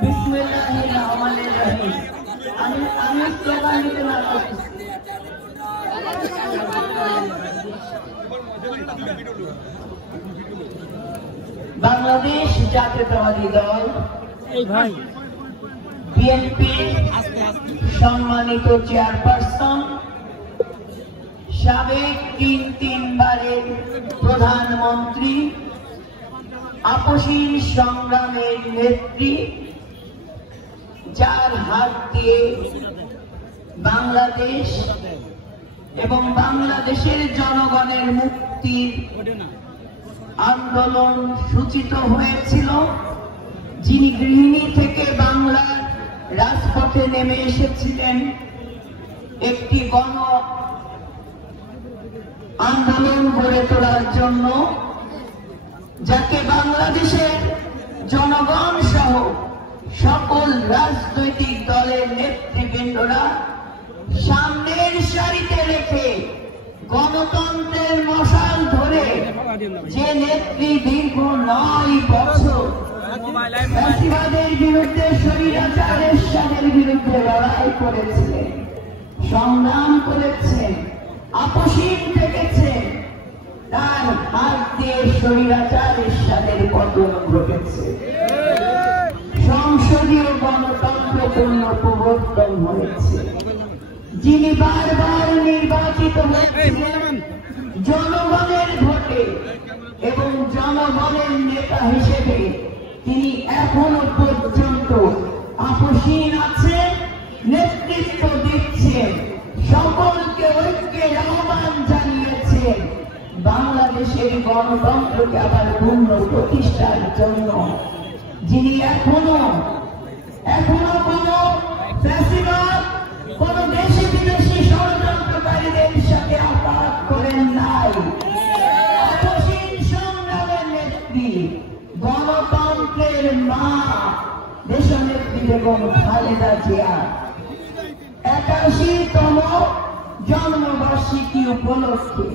বিসমিল্লাহিররহমানিররহিম। আমি স্লোগান দিতে না বাংলাদেশ জাতীয়তাবাদী দল বিএনপি সম্মানিত চেয়ারপারসন, সাবেক তিনবারের প্রধানমন্ত্রী, আপসীন সংগ্রামের নেত্রী, যার হাত দিয়ে বাংলাদেশ এবং বাংলাদেশের জনগণের মুক্তির আন্দোলন সূচিত হয়েছিল, যিনি গৃহিণী থেকে বাংলার রাজপথে নেমে এসেছিলেন একটি গণ আন্দোলন গড়ে তোলার জন্য, যাকে বাংলাদেশের জনগণ সহ সকল রাজনৈতিক দলের নেতৃবৃন্দরা সামনের সারিতে রেখে গণতন্ত্রের মশাল ধরে যে নেত্রী দীর্ঘ 9 বছর ফ্যাসিবাদের বিরুদ্ধে, স্বৈরাচার এরশাদের বিরুদ্ধে লড়াই করেছিলেন, সংগ্রাম করেছেন, আপসীন থেকেছেন, তার হাত দিয়ে স্বৈরাচার এরশাদের পতন ঘটেছে। সংসদীয় গণতন্ত্র পুনঃপ্রবর্তন হয়েছে। যিনি বারবার নির্বাচিত হয়েছিলেন জনগণের ভোটে এবং জনগণের নেতা হিসেবে, তিনি এখনো পর্যন্ত আপসীন আছেন, নেতৃত্ব দিচ্ছেন, সকলকে ঐক্যের আহ্বান জানিয়েছেন বাংলাদেশের গণতন্ত্রকে আবার পূর্ণ প্রতিষ্ঠার জন্য। যিনি এখনো কোন ফ্যাসিবাদ, কোন দেশি বিদেশি ষড়যন্ত্রকারীদের সাথে আঘাত করেন নাই, আপসীন সংগ্রামের নেত্রী, গণতন্ত্রের মা দেশনেত্রী বেগম খালেদা জিয়া 81তম জন্মবার্ষিকী উপলক্ষে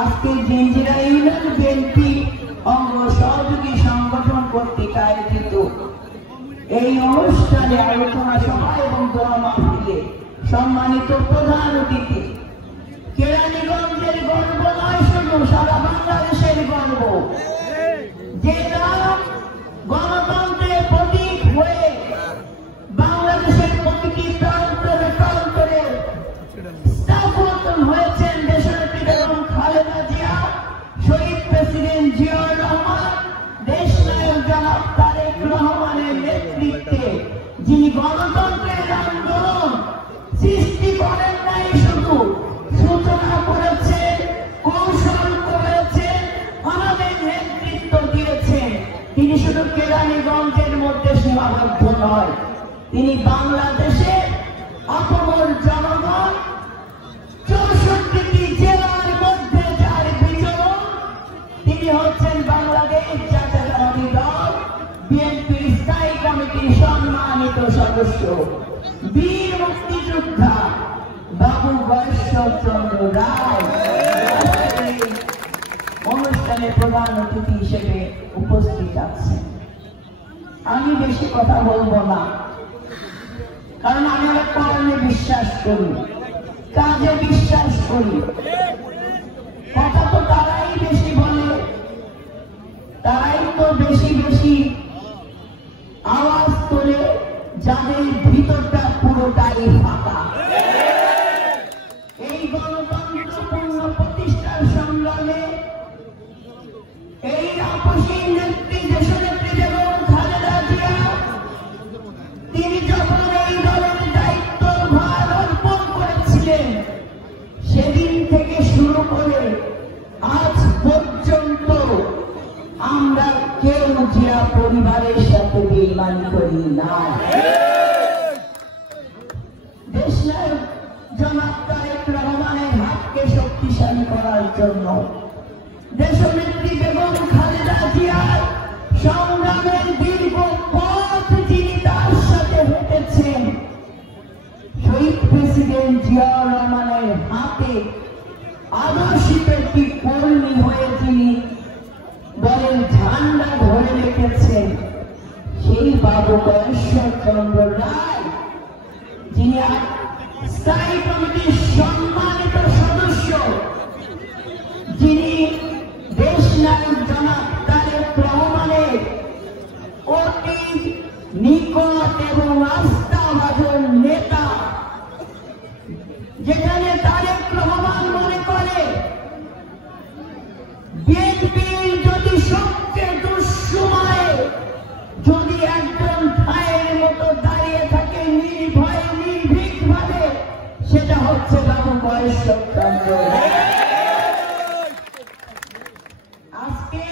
আজকে জিঞ্জিরা ইউনিয়ন বিএনপি অঙ্গ সহযোগী সংগঠন কর্তৃক আয়োজিত এই অনুষ্ঠানে আলোচনা সভা এবং দোয়া মাহফিলে সম্মানিত প্রধান অতিথি, কেরানীগঞ্জের গর্ব নয় শুধু, সারা বাংলাদেশের গর্ব, যে নাম গণতন্ত্রের প্রতীক হয়ে বাংলাদেশের প্রতিটি প্রান্তরে প্রান্তরে স্থাপন হয়েছেন দেশনেত্রী বেগম খালেদা জিয়া, শহীদ প্রেসিডেন্ট জিয়াউর রহমান, দেশ নায়ক জনাব তারেক রহমানের নেতৃত্বে, যিনি গণতন্ত্রের আন্দোলন সৃষ্টি করেন নাই, শুধু সূচনা করেছেন, কৌশল করেছেন, আমাদের নেতৃত্ব দিয়েছেন। তিনি শুধু কেরানীগঞ্জের মধ্যে সীমাবদ্ধ নয়, তিনি বাংলাদেশের অপর জনগণ 64টি জেলার মধ্যে যার বিচরণ, তিনি হচ্ছেন বাংলাদেশ জাতীয়তাবাদী দল বিএনপির স্থায়ী কমিটির সম্মানিত সদস্য, বীর মুক্তিযোদ্ধা বাবু বৈশ্বরচন্দ্র রায় অনুষ্ঠানে প্রধান অতিথি হিসেবে উপস্থিত আছেন। আমি বেশি কথা বলবো না, কারণ আমি কর্মে বিশ্বাস করি, কাজে বিশ্বাস করি। কথা তো তারাই বেশি বলে, তারাই তো বেশি বেশি আওয়াজ তোলে, যাদের ভিতরটা পুরোটাই ফাঁকা। এই গণতন্ত্র পূর্ণ প্রতিষ্ঠার সংগ্রামে এই আপসীন নেত্রী দেশনেত্রী বেগম খালেদা জিয়া, তিনি যখন এই দলের দায়িত্ব ভার অর্পণ করেছিলেন, সেদিন থেকে শুরু করে আজ পর্যন্ত আমরা কেউ জিয়া পরিবারের সাথে বেইমানি করি না। দেশনায়ক জনাব তারেক রহমানের হাতকে শক্তিশালী করার জন্য, দেশনেত্রী বেগম খালেদা জিয়ার সংগ্রামের দীর্ঘ পথ যিনি তার সাথে হেঁটেছেন, শহীদ প্রেসিডেন্ট জিয়াউর রহমানের হাতে আদর্শিত একটি কর্মী হয়ে যিনি দলের ঝান্ডা ধরে রেখেছেন, বাবু ঈশ্বর চন্দ্র রায়, যিনি স্থায়ী কমিটির সম্মানিত সদস্য, যিনি দেশনায়ক জনাব তারেক রহমানের অতি নিকট এবং আস্থাভাজন নেতা, যেখানে তারেক রহমান মনে করে বিএনপির যদি সবচেয়ে দুঃসময়ে যদি একজন ভাইয়ের মতো দাঁড়িয়ে থাকে নির্ভয়ে নির্ভীক ভাবে, সেটা হচ্ছে বাবু ঈশ্বর চন্দ্র রায়। আজকে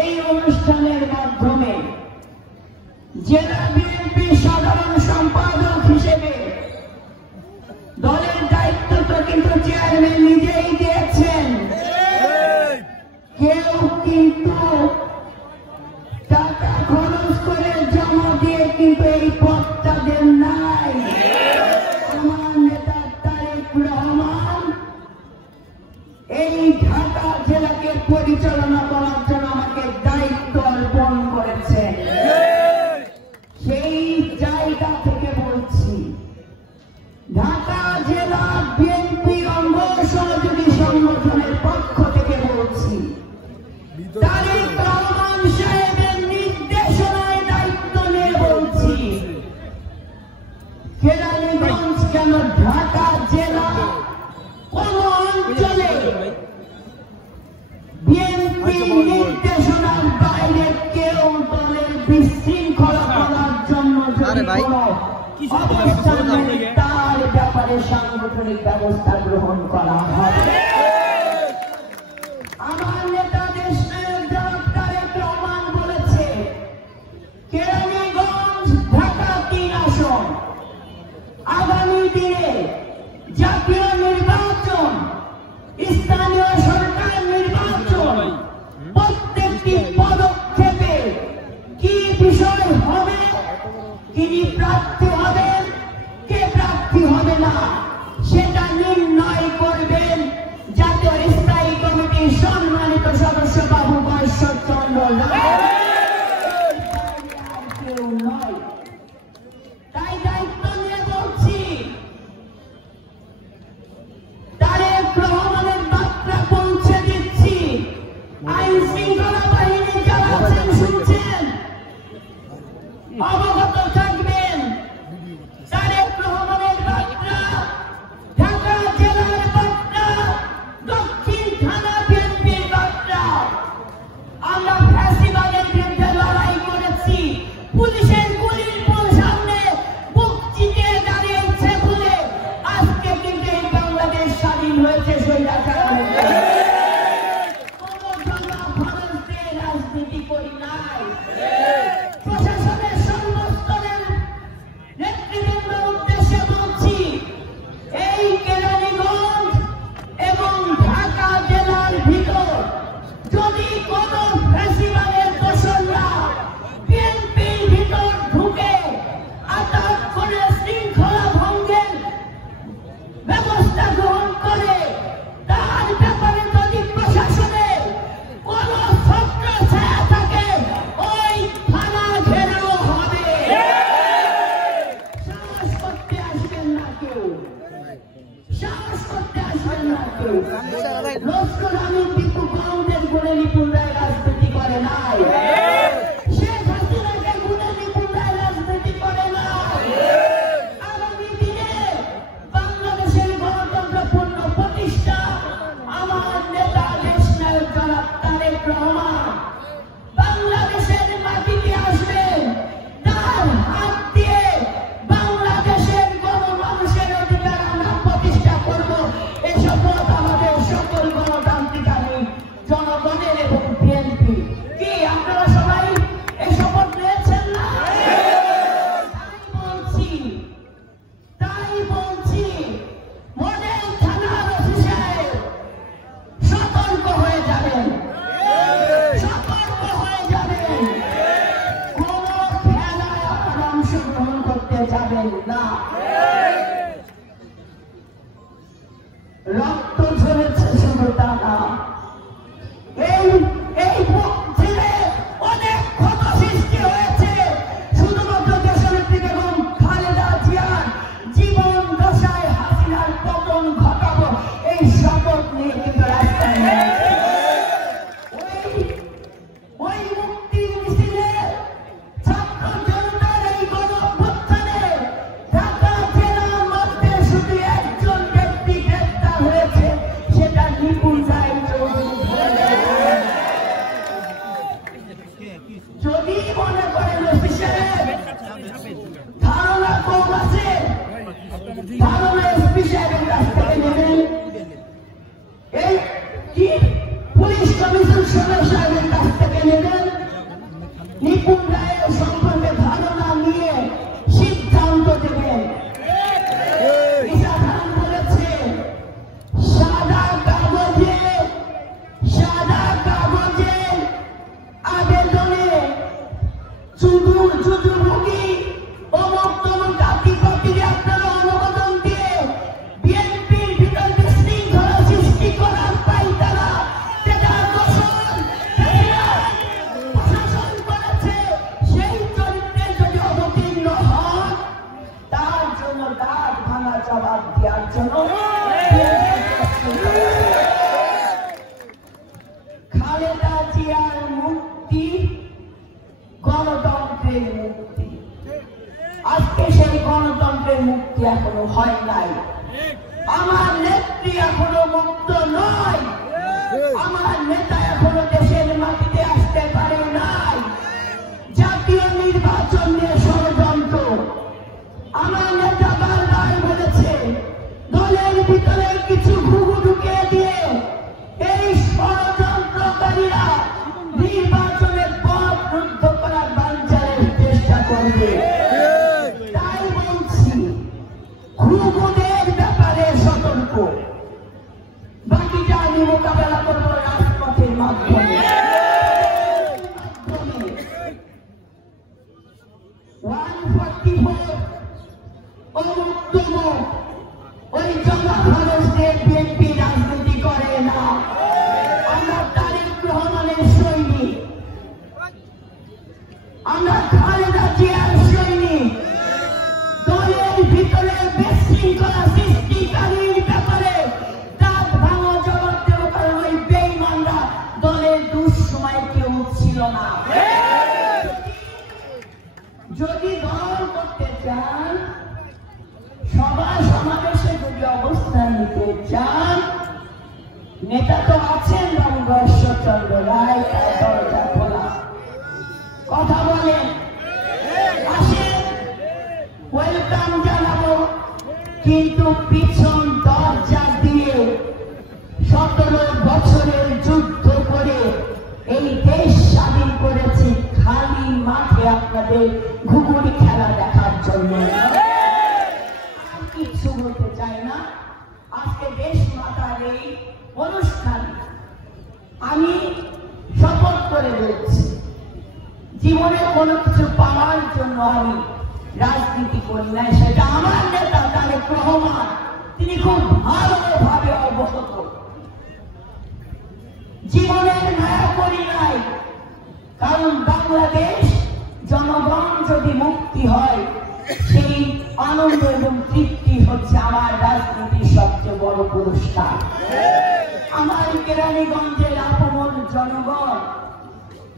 এই অনুষ্ঠানের মাধ্যমে জেলা বিএনপির সাধারণ সম্পাদক হিসেবে দলের দায়িত্ব তো কিন্তু চেয়ারম্যান নিজেই দিয়েছেন, কেউ কিন্তু টাকা খরচ করে জমা দিয়ে কিন্তু এই পদটা দেন নাই। আমার নেতা তারেক রহমান এই ঢাকা জেলাকে পরিচালনা করার জন্য আমাকে দায়িত্ব অর্পণ করেছেন। সেই জায়গা থেকে বলছি, ঢাকা জেলা বিএনপি অঙ্গ সহযোগী সংগঠনের পক্ষ থেকে বলছি, তারেক রহমান সাহেবের নির্দেশনায় দায়িত্ব নিয়ে বলছি, কেরানীগঞ্জ কেন ঢাকা জেলা কোন অঞ্চলে বিএনপি নির্দেশনার বাইরে কেউ দলের বিশৃঙ্খলা করার জন্য যদি কোনো অবস্থান নেয়, তার ব্যাপারে সাংগঠনিক ব্যবস্থা গ্রহণ করা হবে। আমার নেতা দেশনায়ক জনাব তারেক রহমান বলেছে, কেরানীগঞ্জ ঢাকা ৩ আসন, আগামী দিনে জাতীয় নির্বাচন, স্থানীয় সরকার নির্বাচন, প্রত্যেকটি পদক্ষেপে কি বিষয় হবে, তিনি প্রার্থী হবেন, কে প্রার্থী হবে না, সেটা নির্ণয় করবেন জাতীয় স্থায়ী কমিটির সম্মানিত সদস্য বাবু ঈশ্বর চন্দ্র রায়, কেউ নয়। তাই দায়িত্ব নিয়ে বলছি, তারেক রহমানের বার্তা পৌঁছে দিচ্ছি, আইন শৃঙ্খলা বাহিনী যারা আছেন শুনছেন, অবগত থাকবেন, তারেক রহমানের বার্তা, ঢাকা জেলার বার্তা, দক্ষিণ থানা বিএনপির বার্তা। আমরা ফ্যাসিবাদের বিরুদ্ধে লড়াই করেছি, পুলিশের গুলির সামনে বুক চিতিয়ে দাঁড়িয়েছে বলে আজকে কিন্তু এই বাংলাদেশ স্বাধীন হয়েছে। রাজনীতি করি নাই, প্রশাসনের সর্বস্তরের নেতৃবৃন্দের উদ্দেশ্যে বলছি, এই কেরানীগঞ্জ এবং ঢাকা জেলার ভিতর যদি কোন ফ্যাসিবাদের দোসররা বিএনপির ভিতর ঢুকে আটক করে শৃঙ্খলা ভঙ্গের ব্যবস্থা গ্রহণ করে, তার ব্যাপারে যদি প্রশাসনের কোন ছত্র ছায়া থাকে, ওই থানা ঘেরাও হবে। সাহস করতে আসবেন না কেউ, সাহস করতে আসবেন না কেউ। লস্কর আমির টিপু কংগ্রেস গুণে নিপুণ রায় রাজনীতি করে নাই, শেখ হাসিনাকে গুণে নিপুণ রায় রাজনীতি করে নাই। আগামী দিনে বাংলাদেশের গণতন্ত্রপূর্ণ প্রতিষ্ঠা আমার নেতা দেশনায়ক জনাব তারেক রহমান বাংলাদেশের মাটিতে আসবেন, তার হাত দিয়ে বাংলাদেশের গণমানুষের অধিকার আমরা প্রতিষ্ঠা করব। এই শপথ আমাদের সকল গণতান্ত্রিক জনগণের এবং বিএনপি কমিশনার সাহেবের কাছ থেকে নেবেন, নিপুণ রায়ের সম্পর্কে ধারণা নিয়ে সিদ্ধান্ত দেবেন। বলেছে সাদা কাগজে আবেদনে চুদুরভোগী অমুক তমুক জাতিপাতিকে আপনারা অনুমোদন দিয়ে বিএনপির ভিতর বিশৃঙ্খলা সৃষ্টি করার পাই তারা যেটা প্রশাসন করেছে, সেই চরিত্রে যদি অবতীর্ণ হন তার জন্য দাঁত ভাঙা জবাব দেওয়ার জন্য খালেদা জিয়ার মুক্তি গণতন্ত্রের মুক্তি। আজকে সেই গণতন্ত্রের মুক্তি এখনো হয় নাই। আমার নেত্রী এখনো মুক্ত নয়, আমার নেতা এখনো দেশের মাটিতে আসতে পারে নাই। জাতীয় নির্বাচন নিয়ে ষড়যন্ত্র। আমার নেতা বারবার বলেছে দলের ভিতরে কিছু ঘুঘু ঢুকিয়ে দিয়ে এই ষড়যন্ত্রকারীরা নির্বাচনের পথ রুদ্ধ করার বাঞ্ছারের চেষ্টা করবে। তাই বলছি ঘুঘুদের ব্যাপারে সতর্ক, বাকিটা আমি মোকাবেলা করবো রাজপথের মাধ্যমে। 144 অনুত্তম ওই জনগণের বিএনপি রাজনীতি করে না। আমরা তারেক রহমানের সৈনিক, আমরা খালেদা জিয়ার সৈনিক। দলের ভিতরে বিশৃঙ্খলা সৃষ্টিকারীর ব্যাপারে দাঁত ভাঙা জবাব দেব, কারণ ওই বেঈমানরা দলের দুঃসময় কেউ ছিল না। যদি দল করতে চান, সভা সমাবেশে যদি অবস্থান নিতে চান, নেতা তো আছেন বাবু ঈশ্বরচন্দ্র রায়, তার দরজা খোলা, কথা বলেন, আসেন, ওয়েলকাম জানাবো। কিন্তু পিছন দরজা দিয়ে 17 বছরের যুদ্ধ করে এই দেশ স্বাধীন করেছি খালি মাঠে আপনাদের ঘুঘুরি খেলা দেখার জন্য। আর কিছু বলতে চাই না। আজকে দেশ মাতার এই অনুষ্ঠান আমি শপথ করে বলছি, জীবনে কোনো কিছু পাওয়ার জন্য আমি রাজনীতি করি নাই। সেটা আমার নেতা তারেক রহমান, তিনি খুব ভালোভাবে অবগত। জীবনের ন্যায় করি নাই, কারণ বাংলাদেশ জনগণ যদি মুক্তি হয় সেই আনন্দ এবং তৃপ্তি হচ্ছে আমার রাজনীতির সবচেয়ে বড় পুরস্কার। আমার কেরানীগঞ্জের আপমন জনগণ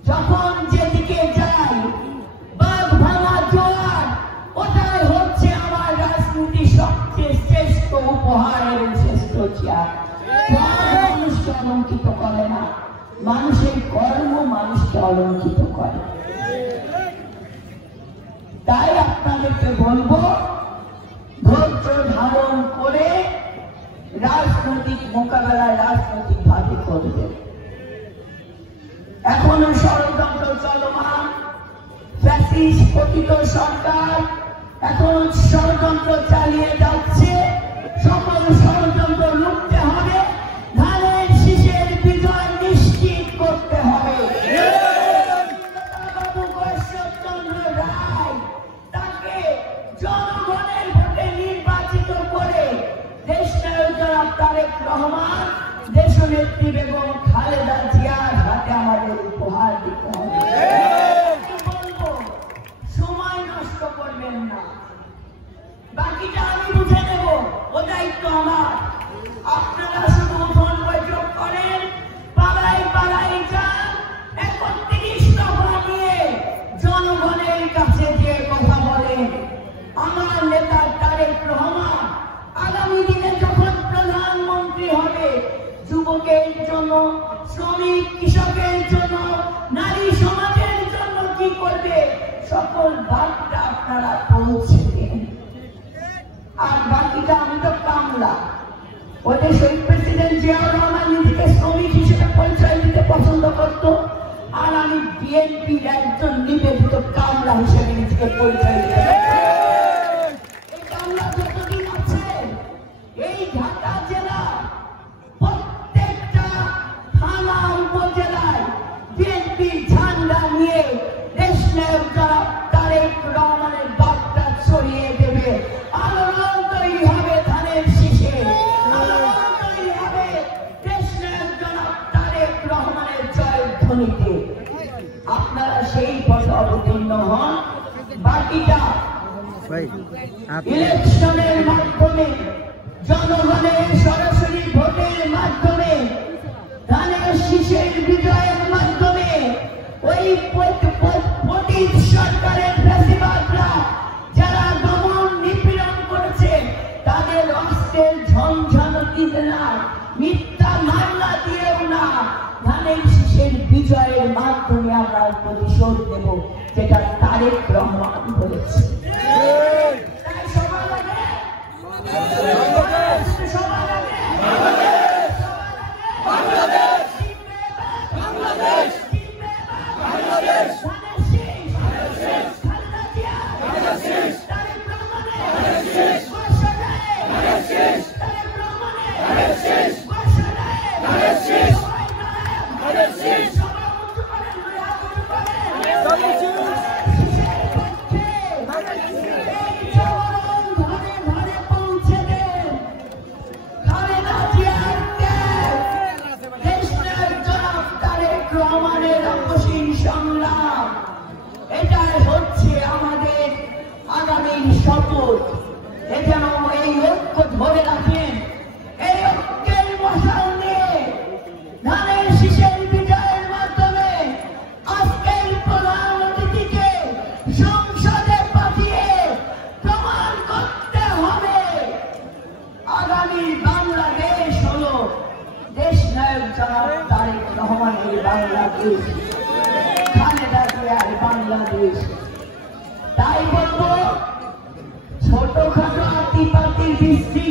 যখন যেদিকে যায়, বাঘ ভাঙা জোয়ার, ওটাই হচ্ছে আমার রাজনীতির সবচেয়ে শ্রেষ্ঠ উপহার এবং শ্রেষ্ঠ চেয়ার। মানুষকে অলঙ্কিত করে না, মানুষের কর্ম মানুষকে অলঙ্কিত করে। তাই আপনাদেরকে বলবো ধৈর্য ধারণ করে রাজনৈতিক মোকাবেলা রাজনৈতিক ভাবে করবে। এখনো ষড়যন্ত্র চলমান, ফ্যাসিস্ট পতিত সরকার এখনো ষড়যন্ত্র চালিয়ে যাচ্ছে। সকল ষড়যন্ত্র রুখতে হবে, ধানের শীষের বিজয় নিশ্চিত করতে হবে। জনগণের ভোটে নির্বাচিত করে দেশনায়ক জনাব তারেক রহমান, দেশনেত্রী বেগম খালেদা জিয়ার হাতে আমাদের উপহার দিতে হবে। বলবো সময় নষ্ট করবেন না, বাকিটা আমি বুঝে নেব, ও দায়িত্ব আমার। আপনারা শুধু ফোন বৈঠক করেন, পাড়ায় পাড়ায় যান, 31 দফা নিয়ে জনগণের কাছে যে কথা বলেন। আমার নেতা তারেক রহমান আগামী দিনে যখন প্রধানমন্ত্রী হবে, যুবকের জন্য, শ্রমিক কৃষকের জন্য, নারী সমাজের জন্য কি করবে, সকল বার্তা আপনারা পৌঁছে দেন। আর বাকিটা আমি তো কামলা। ওদের শহীদ প্রেসিডেন্ট জিয়াউর রহমান নিজেকে শ্রমিক হিসেবে পরিচয় দিতে পছন্দ করতেন। আর আমি বিএনপির একজন নিবেদিত কামলা হিসেবে নিজেকে পরিচয় দিতে এই কামলা যতদিন আছে এই ঢাকা জেলা প্রত্যেকটা থানা উপজেলায় বিএনপির ঝান্ডা নিয়ে দেশনায়ক জনাব তারেক রহমানের বার্তা ছড়িয়ে দেবে। আলোড়ন তৈরি হবে ধানের শীষে, আলোড়ন তৈরি হবে দেশনায়ক জনাব তারেক রহমানের জয়ধ্বনিতে। আপনারা সেই পথে অবতীর্ণ হন। বাকিটা ইলেকশনের মাধ্যমে, জনগণের সরাসরি ভোটের মাধ্যমে, ধানের শীষের বিজয়ের মাধ্যমে ওই পতিত সরকারের ফ্যাসিবাদরা যারা দমন নিপীড়ন করেছে তাদের অস্ত্রের ঝনঝন দিতে না, মিথ্যা মামলা দিয়েও না, ধানের শীষের বিজয়ের মাধ্যমে আমরা প্রতিশোধ নেব, যেটা তারেক রহমান বলেছে। তাই সবার আগে শপথ। যেন এই ঐক্য ধরে রাখেন, এই ঐক্যের মশাল নিয়ে ধানের শীষের বিজয়ের মাধ্যমে আজকের প্রধান অতিথিকে সংসদে পাঠিয়ে প্রমাণ করতে হবে আগামী বাংলাদেশ হলো দেশনায়ক জনাব তারেক রহমানের বাংলাদেশ, খালেদা জিয়ার বাংলাদেশ। তাই বলবো ছোটখাটো আতিপাতির বৃষ্টি